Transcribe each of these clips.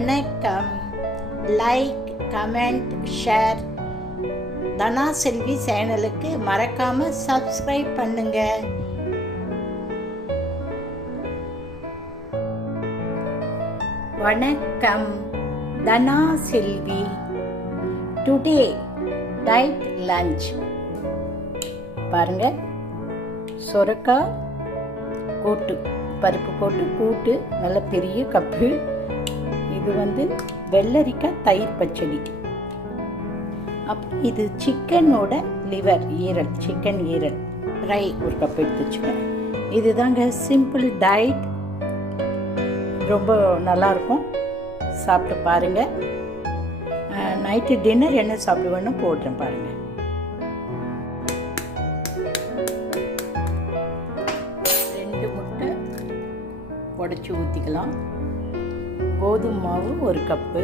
வணக்கம். Like comment share Dhana Selvi சேனலுக்கு மறக்காம சப்ஸ்கிரைப் பண்ணுங்க. வணக்கம். Dhana Selvi. Today diet lunch பாருங்க. சொரக்காய் கூட்டு. பருப்பு போட்டு கூட்டு நல்ல பெரிய கப்பு. இது வந்து வெள்ளரிக்காய் தயிர் பச்சடி. அப்புறம் இது சிக்கனோட லிவர் ஈரல் சிக்கன் ஈரல். ஃப்ரை ஒரு கப் எடுத்து வச்சுக்கேன் இதுதாங்க சிம்பிள் டயட் ரொம்ப நல்லாயிருக்கும் சாப்பிட்டு பாருங்கள் நைட்டு டின்னர் என்ன சாப்பிடுவேன்னு போடுறேன் பாருங்கள் ரெண்டு முட்டை உடச்சி ஊற்றிக்கலாம் கோதுமை மாவு ஒரு கப்பு.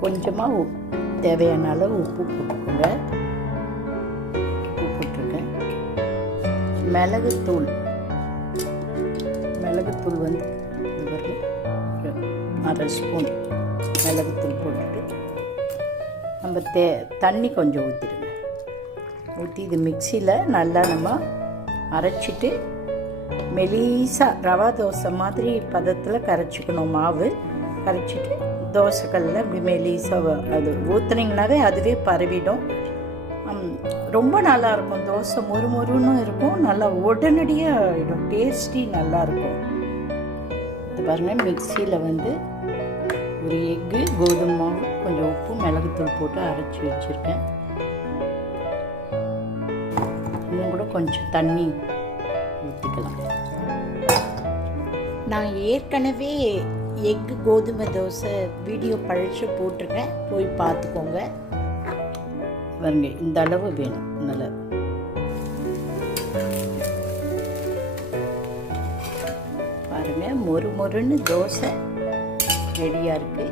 கொஞ்சமாக உப் தேவையான அளவு உப்பு போட்டுக்கோங்க. உப்பு போட்டிருக்கேன். மிளகுத்தூள். மிளகுத்தூள் வந்து இது அரை ஸ்பூன் மிளகுத்தூள் போட்டுட்டு நம்ம தே தண்ணி கொஞ்சம் ஊற்றிடுங்க ஊற்றி இது மிக்சியில் நல்லா நம்ம அரைச்சிட்டு மெலீசா ரவா தோசை மாதிரி பதத்தில் கரைச்சிக்கணும் மாவு. கரைச்சிட்டு தோசைக்கல்லில் இப்படி மெலீஸா அது ஊற்றுனீங்கனாவே அதுவே பரவிடும். ரொம்ப நல்லாயிருக்கும் தோசை மொறு மொறுன்னு இருக்கும். நல்லா உடனடியாக ஆகிடும் டேஸ்டி நல்லாயிருக்கும் இது பாருங்கள் மிக்சியில் வந்து ஒரு எக்கு கோதுமை மாவு கொஞ்சம் உப்பு மிளகுத்தூள் போட்டு அரைச்சி வச்சுருக்கேன். இன்னும் கூட கொஞ்சம் தண்ணி ஊற்றிக்கலாம் நான் ஏற்கனவே எக்கு கோதுமை தோசை வீடியோ பழிச்சு போட்டிருக்கேன். போய் பார்த்துக்கோங்க. பாருங்க இந்த அளவு வேணும் நல்லா பாருங்க மொறு மொறுன்னு தோசை ரெடியாக இருக்கு.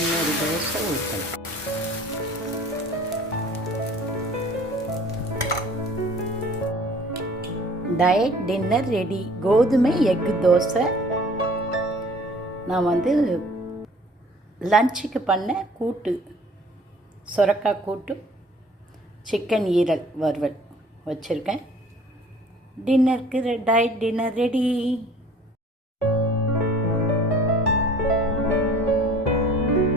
இன்னொரு தோசை ஊற்றலாம் டயட் டின்னர் ரெடி கோதுமை எக்கு தோசை. நான் வந்து லஞ்சுக்கு பண்ண கூட்டு சுரக்காய் கூட்டு சிக்கன் ஈரல் வறுவல் வச்சுருக்கேன். டின்னருக்கு டயட் டின்னர் ரெடி